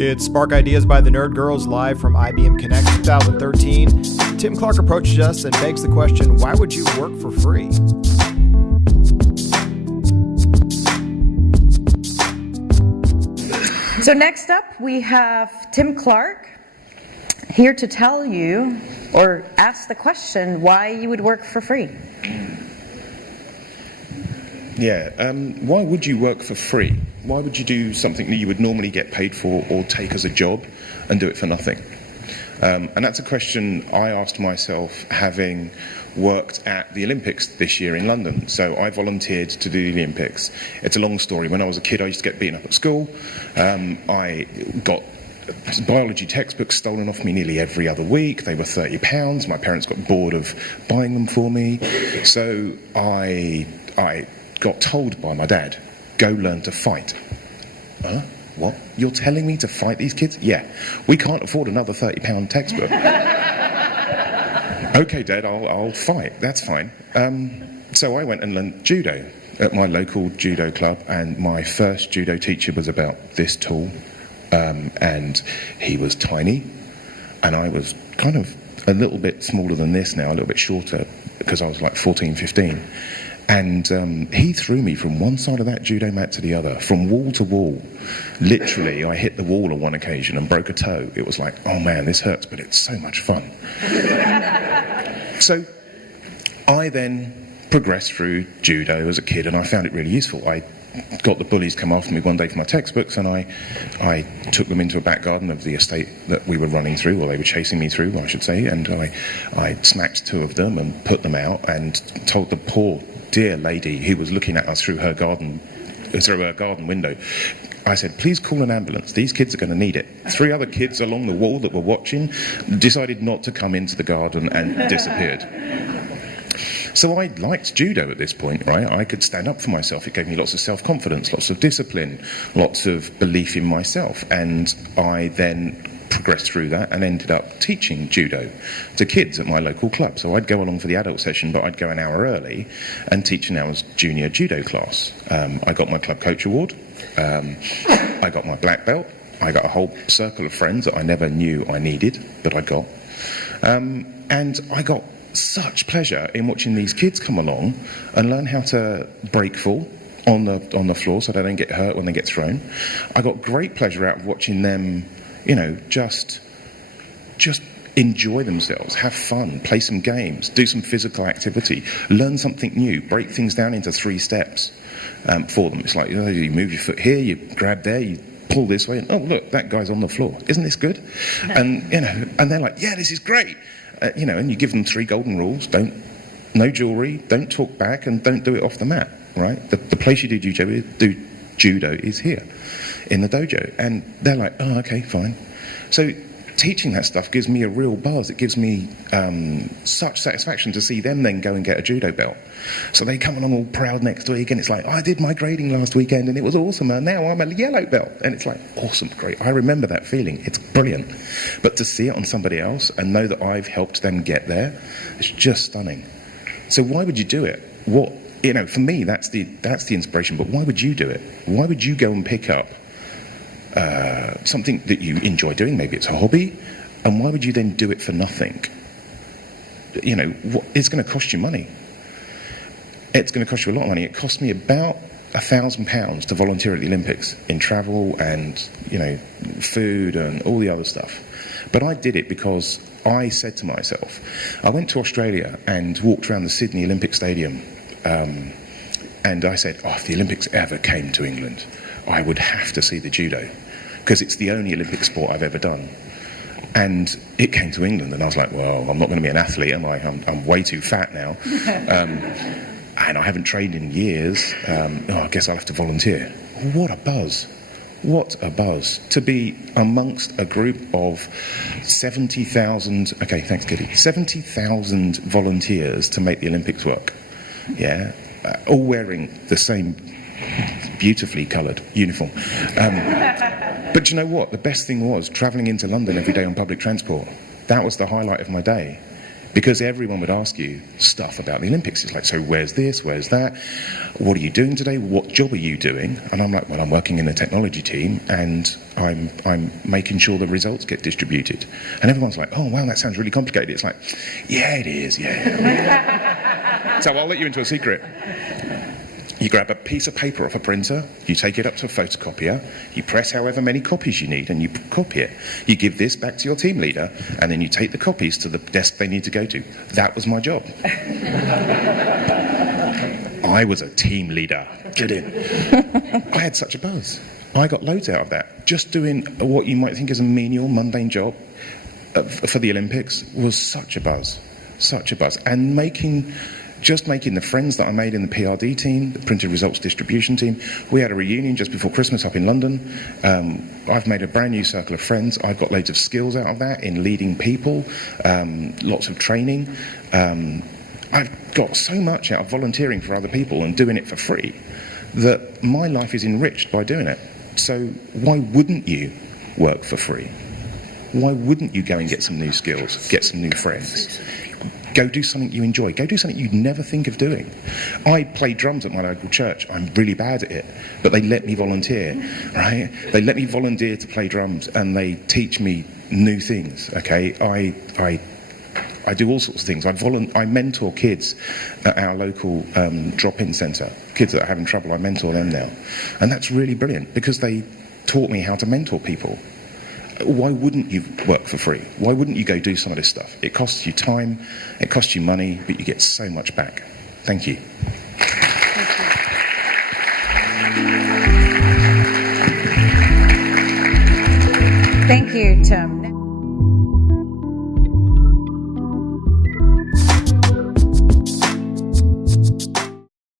It's Spark Ideas by the Nerd Girls live from IBM Connect 2013. Tim Clark approaches us and begs the question, why would you work for free? So next up we have Tim Clark here to tell you or ask the question why you would work for free. Why would you work for free? Why would you do something that you would normally get paid for or take as a job and do it for nothing? And that's a question I asked myself having worked at the Olympics this year in London. So I volunteered to do the Olympics. It's a long story. When I was a kid, I used to get beaten up at school. I got biology textbooks stolen off me nearly every other week. They were £30. My parents got bored of buying them for me. So I got told by my dad, go learn to fight. What? You're telling me to fight these kids? Yeah. We can't afford another £30 textbook. Okay, Dad, I'll fight. That's fine. So I went and learned judo at my local judo club, and my first judo teacher was about this tall, and he was tiny, and I was kind of a little bit smaller than this now, a little bit shorter, because I was like 14, 15. And he threw me from one side of that judo mat to the other, from wall to wall. Literally, I hit the wall on one occasion and broke a toe. It was like, oh man, this hurts, but it's so much fun. So I then progressed through judo as a kid, and I found it really useful. I got the bullies come after me one day for my textbooks, and I took them into a back garden of the estate that we were running through, or they were chasing me through, I should say, and I smacked two of them and put them out and told the poor dear lady who was looking at us through her garden window, I said, please call an ambulance. These kids are going to need it. 3 other kids along the wall that were watching decided not to come into the garden and disappeared. So I liked judo at this point, right? I could stand up for myself. It gave me lots of self-confidence, lots of discipline, lots of belief in myself. And I then progressed through that and ended up teaching judo to kids at my local club. So I'd go along for the adult session, but I'd go an hour early and teach an hour's junior judo class. I got my club coach award. I got my black belt. I got a whole circle of friends that I never knew I needed, but I got. And I got such pleasure in watching these kids come along and learn how to break fall on the floor so they don't get hurt when they get thrown. I got great pleasure out of watching them, just enjoy themselves, have fun, play some games, do some physical activity, learn something new, break things down into 3 steps for them. It's like, you move your foot here, you grab there, you pull this way, and oh look, that guy's on the floor. Isn't this good? And and they're like, yeah, this is great. And you give them 3 golden rules: no jewelry, don't talk back, and don't do it off the mat. Right? The place you do judo is here in the dojo, and they're like, oh, okay, fine. So teaching that stuff gives me a real buzz. It gives me such satisfaction to see them then go and get a judo belt. So they come along all proud next week, and it's like, I did my grading last weekend and it was awesome, and now I'm a yellow belt. And it's like, awesome, great. I remember that feeling. It's brilliant. But to see it on somebody else and know that I've helped them get there, it's just stunning. So why would you do it? For me, that's the inspiration. But why would you do it? Why would you go and pick up something that you enjoy doing? Maybe it's a hobby, and why would you then do it for nothing? It's going to cost you money. It's going to cost you a lot of money. It cost me about £1,000 to volunteer at the Olympics in travel and food and all the other stuff. But I did it because I said to myself, I went to Australia and walked around the Sydney Olympic Stadium, and I said, if the Olympics ever came to England, I would have to see the judo, because it's the only Olympic sport I've ever done. And it came to England, and I was like, well, I'm not going to be an athlete, am I? I'm way too fat now. And I haven't trained in years. I guess I'll have to volunteer. What a buzz. What a buzz. To be amongst a group of 70,000, okay, thanks, Kitty, 70,000 volunteers to make the Olympics work. Yeah, all wearing the same beautifully coloured uniform. But you know what? The best thing was travelling into London every day on public transport. That was the highlight of my day. Because everyone would ask you stuff about the Olympics. It's like, so where's this, where's that? What are you doing today? What job are you doing? And I'm like, well, I'm working in the technology team, and I'm making sure the results get distributed. And everyone's like, oh, wow, that sounds really complicated. It's like, yeah, it is, yeah. So I'll let you into a secret. You grab a piece of paper off a printer, you take it up to a photocopier, you press however many copies you need, and you copy it. You give this back to your team leader, and then you take the copies to the desk they need to go to. That was my job. I was a team leader. Get in. I had such a buzz. I got loads out of that. Just doing what you might think is a menial, mundane job for the Olympics was such a buzz. Such a buzz. And making the friends that I made in the PRD team, the printed results distribution team. We had a reunion just before Christmas up in London. I've made a brand new circle of friends. I've got loads of skills out of that in leading people, lots of training. I've got so much out of volunteering for other people and doing it for free that my life is enriched by doing it. So why wouldn't you work for free? Why wouldn't you go and get some new skills, get some new friends? Go do something you enjoy. Go do something you'd never think of doing. I play drums at my local church. I'm really bad at it, but they let me volunteer, right? They let me volunteer to play drums, and they teach me new things, okay? I do all sorts of things. I mentor kids at our local drop-in centre. Kids that are having trouble, I mentor them now. And that's really brilliant, because they taught me how to mentor people. Why wouldn't you work for free? Why wouldn't you go do some of this stuff? It costs you time, it costs you money, but you get so much back. Thank you. Thank you, Tim.